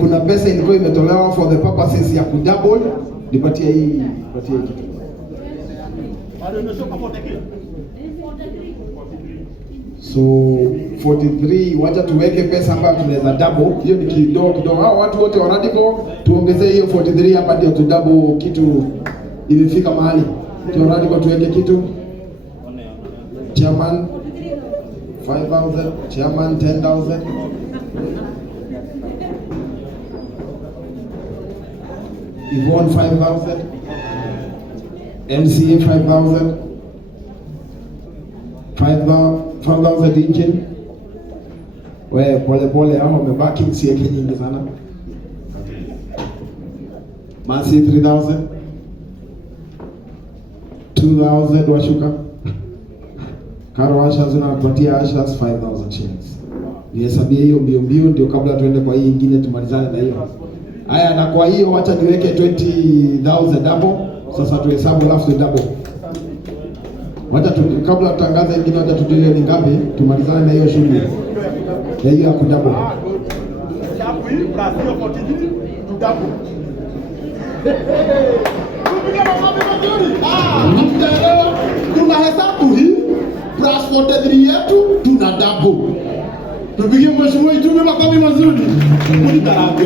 Kuna pesa ilikuwa imetolewa for the purposes ya kudouble. Nipatie hii, nipatie hii. So 43, wacha tuweke pesa ambayo tunaweza double. Hiyo ni kidogo kidogo. Hao watu wote wa radical tuongezee hiyo 43 hapa ndio tu double kitu imefika mahali. Ndio radical tuweke kitu. Chairman 5,000, chairman 10,000. Yvonne 5,000, MCA 5,000, 5,000 engine. We pole pole, hao wamebaki msieke nyingi sana. Masi 3,000, 2,000 washuka. Karo Ashas unapatia Ashas 5,000 shillings. Nihesabie hiyo mbio mbio ndio kabla tuende kwa hii nyingine tumalizane na hiyo. Haya, na kwa hiyo wacha niweke 20,000 hapo. Sasa tuhesabu alafu double. Wacha kabla tutangaza nyingine wacha tujue ni ngapi tumalizane na hiyo shughuli. Ya hiyo ya kudouble. Chapu hii plus hiyo 43 to double. Mtaelewa kuna hesabu hii plus 43 yetu tuna double. Tupigie mheshimiwa Itumbi makofi mazuri. Mtarabe.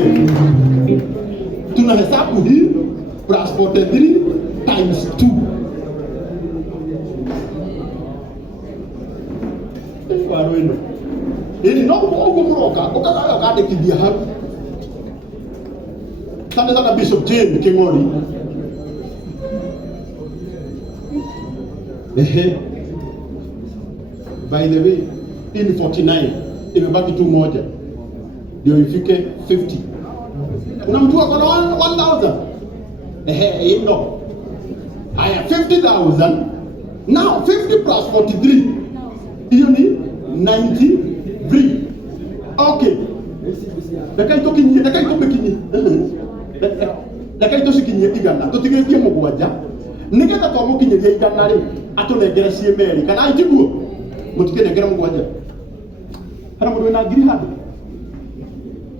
Tuna hesabu hii plus 43 times 2. Warweno. Ili no kuroka, ukataka kade kibia hapo. Sana Bishop James Kingori. By the way, in 49 imebaki tu moja ndio ifike 50. Kuna mtu ako na 1,000. No. Haya 50,000. Now 50 plus 43. Hiyo ni 93. Okay. Dakai to kinyi. Dakai to sikinyi igana. Tutigetie mugwanja. Nigetha to mukinyiria igana ri atunengere ciemeri kana itiguo. Mutikenengera mugwanja. Hana mundu na ngiri handu.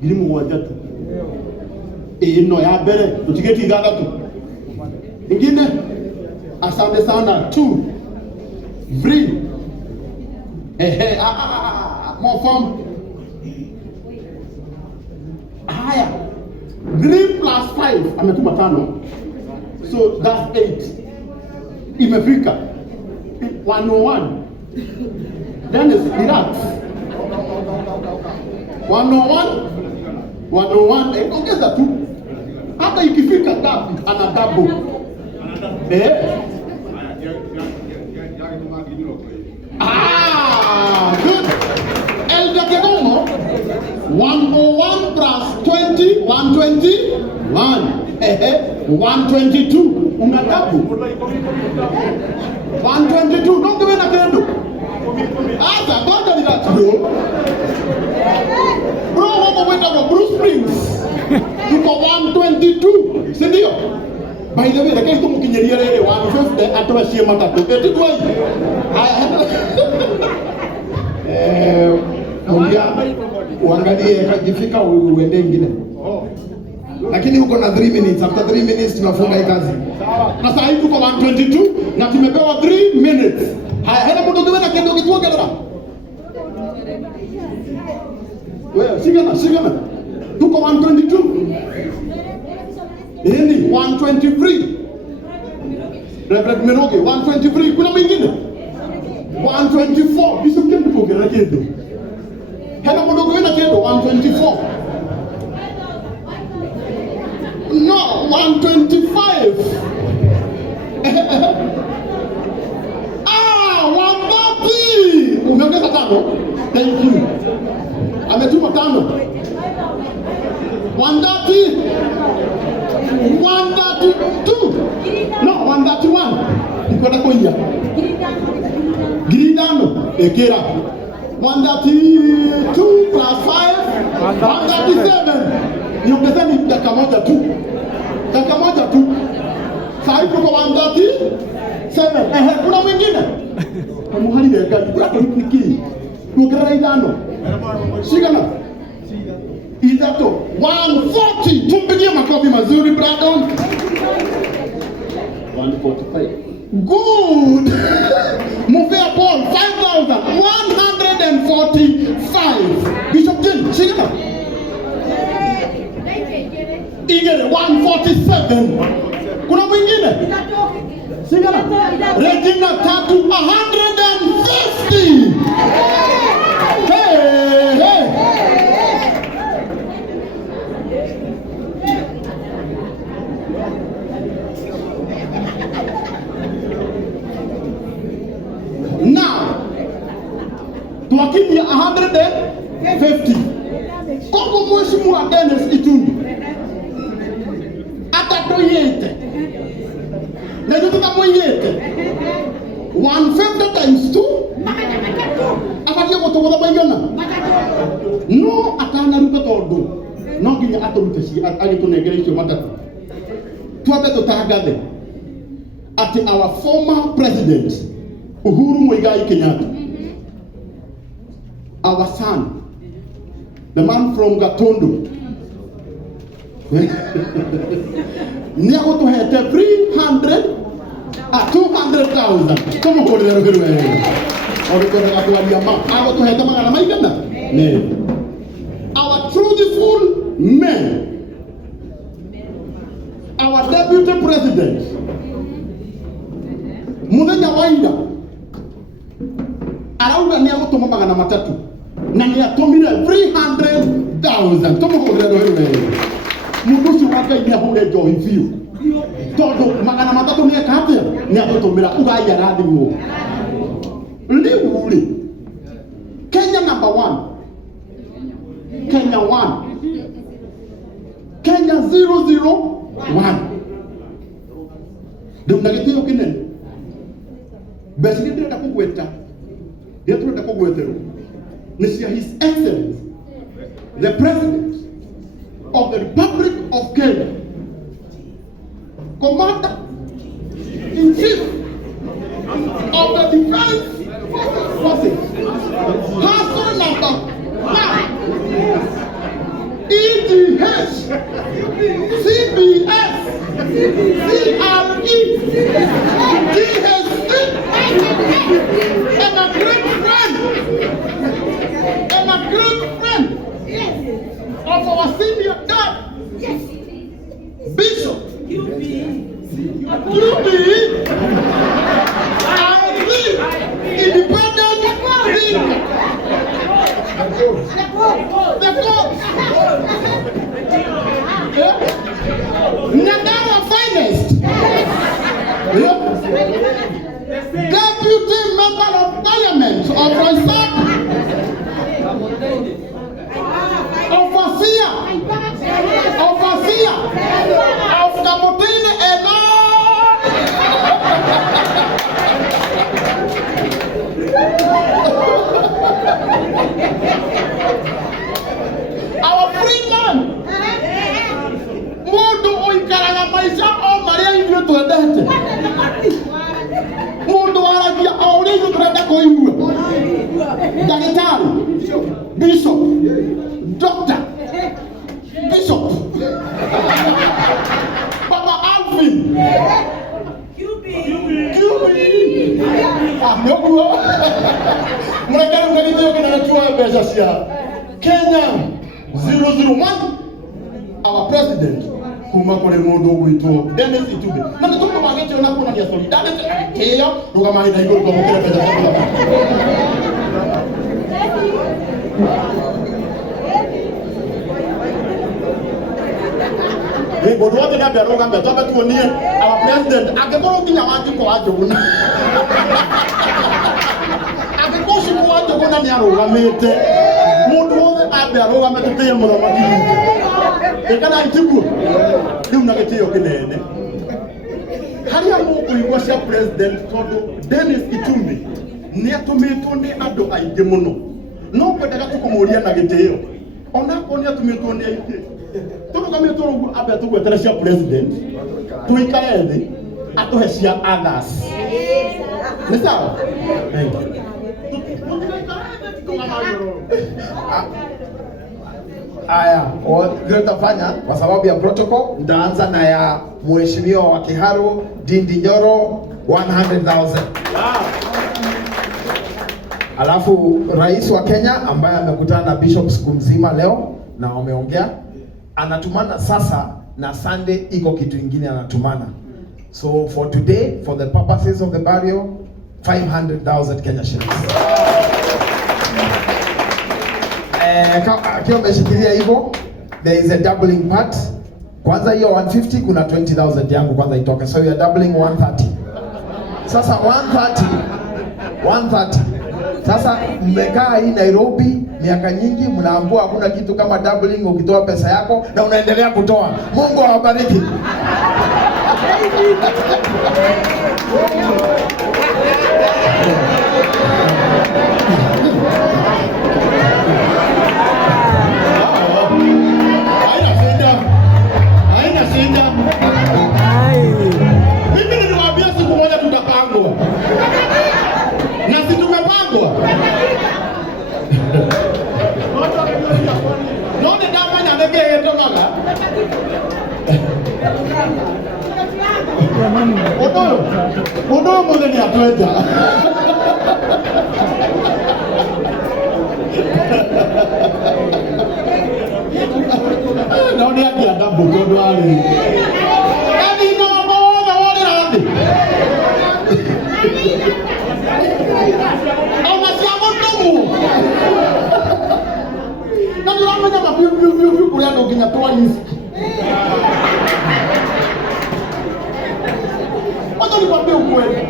Ngiri mugwanja tu. Ino ya mbere tutigeti ithathatu. Ingine asante sana 2 3 more form. Haya 3 plus 5 ametuma 5, so that's 8. Imefika 101. Then is relax 101 ongeza tu hata ikifika ngapi ana double. Good. Elder Kegomo 101 plus 20 121. 122 una double 122 no give na kendo asa bado ni that bro wako wenda kwa Bruce Springs tuko 122 si ndio? By the way lakini tumukinyeria rere 150 atwashie matatu etigwa uangalie kajifika uende ingine. Lakini uko na 3 minutes. After 3 minutes tunafunga hii kazi. Na sasa hivi tuko 122 na tumepewa 3 minutes. Haya, hela mtu ndio na kendo kituo kadra. Wewe sigana. Tuko 122. Nini? 123. Reverend Miroge 123. Kuna mwingine? 124. Bishop Kempo kwa kendo. Hela mtu ndio na kendo 124. No, 125. 130. Umeongeza 5. Thank you. Ametuma 5. 130. 132. No, 131. Nikwenda kuia. Gridano. Ekera. 132 plus 5. 137. Niongeza ni dakika moja tu. Sasa hivi kwa 137. Kuna Muhari de gari atoniki. Kugira idano. Shigana. Idato 140. Tumpigie makofi mazuri brother. 145. Good. Muvea Paul 5,145. Bishop Jim, shigana. Ingere 147. Kuna mwingine? Shigana. Regina tatu 150. Hey, hey. Now, tuwakimbia 150. Koko mheshimiwa wa Dennis Itumbi atatoyete na tutuka mwenyewe 150 times 2 afatia kutoka bayona no akana ruta todo no ginya atoruta shi agitunegerecio matatu tuabe tutagathe ati our former president Uhuru Kenyatta, our son, the man from Gatondo, never to have 300 200,000. Come on, or to have our truthful men, our deputy president, Mudenya Waida. Arauga ni agutuma magana matatu na ni atumire 300,000 tomo hurero wewe mudusi wake ni ahure johi fiu todo magana matatu ni akatia ni agutumira ugaya radimo ndi uri Kenya number 1 Kenya 1 Kenya 001 ndio nagitio kinene basi ndio ndakukweta His Excellency, the President of the Republic of Kenya, Commander-in-Chief of the Defense Forces, Hustle number 1, EDH, CBS, CRE, DHC, and a great friend of our senior dad, Bishop independent thinker. The court. Nadara finest. Deputy member of parliament of Roysak. Overseer of Kamotine and our free man. Mundu oikaraga maisha o maria ithuĩ twendete. Mundu aragia o ũrĩa ithuĩ tũrenda kũigua. Ndagĩtarĩ, Bishop, Doctor, Bishop, Baba Alvin, QB. Nĩguo. Mũrekere ũgagĩthĩo kĩnene tuoe mbeca cia Kenya 001, our president, kuma kũrĩ mũndũ ũgwĩtwo Dennis Itumbi. Na nĩtũkũmagĩtio na kuonania solidarity na gĩtĩo, rũgamahĩra igũrũ twamũkĩre mbeca cia kũgama. Mundu wote ndabia rugambe tobe tuonie our president angĩkorwo nginya wanjiko wanjũgũna angĩkorwo ciku wanjũgũna nĩ arũgamĩte mundu wothe ambia rũgame tũtĩe mũthamaki ĩkana itiku rĩu na gĩtĩo kĩnene harĩa mũkũigua cia president tondũ Dennis Itumbi nĩ atũmĩtwo nĩ andũ aingĩ mũno no kwendaga tũkũmũria na gĩtĩo onakorwo nĩ atũmĩtwo nĩ aingĩ turugamie turugu abe tugwetere cia president tuikare thĩ atuhe cia others Ni sawa? Aya, vile tutafanya kwa sababu ya protocol, nitaanza na ya mheshimiwa wa Kiharu Dindi Nyoro 100,000. Alafu rais wa Kenya ambaye amekutana na bishop siku mzima leo na wameongea, anatumana sasa, na Sunday iko kitu ingine anatumana. So for today, for the purposes of the burial, 500,000 Kenya shillings. Akiwa ameshikilia hivyo, there is a doubling part. Kwanza hiyo 150 kuna 20,000 yangu kwanza itoke, so you are doubling 130. Sasa 130. Sasa mmekaa hii Nairobi miaka nyingi, mnaambua hakuna kitu kama doubling, ukitoa pesa yako na unaendelea kutoa. Mungu awabariki. Mimi niliwaambia siku moja tutapangwa. Na si tumepangwa. None dawa nyandeke yeto naga. Odo mune ni atweja. Naone akienda bukodo ali. Kuliano kina toa hizi. Wacha nikwambie ukweli.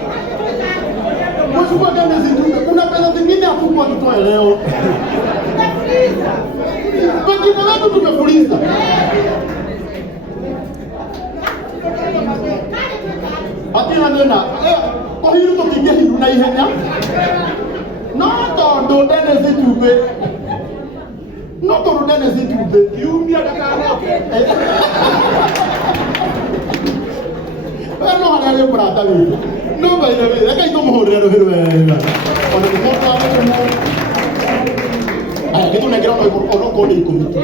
Mwisho gani zingine? Kuna pesa zingine hatukua tutoe leo. Wengine wetu tumefuliza. Atina nena, kwa hiyo tukiingia hiru na ihenya. No tondo dene zitube. No tondo dene zitube. Yumia dakaroke. No hana le brata wewe. No by the way, kai como horrero hero wewe. Ona kutoka hapo. Aya, kitu nagira no ko ni kumiti.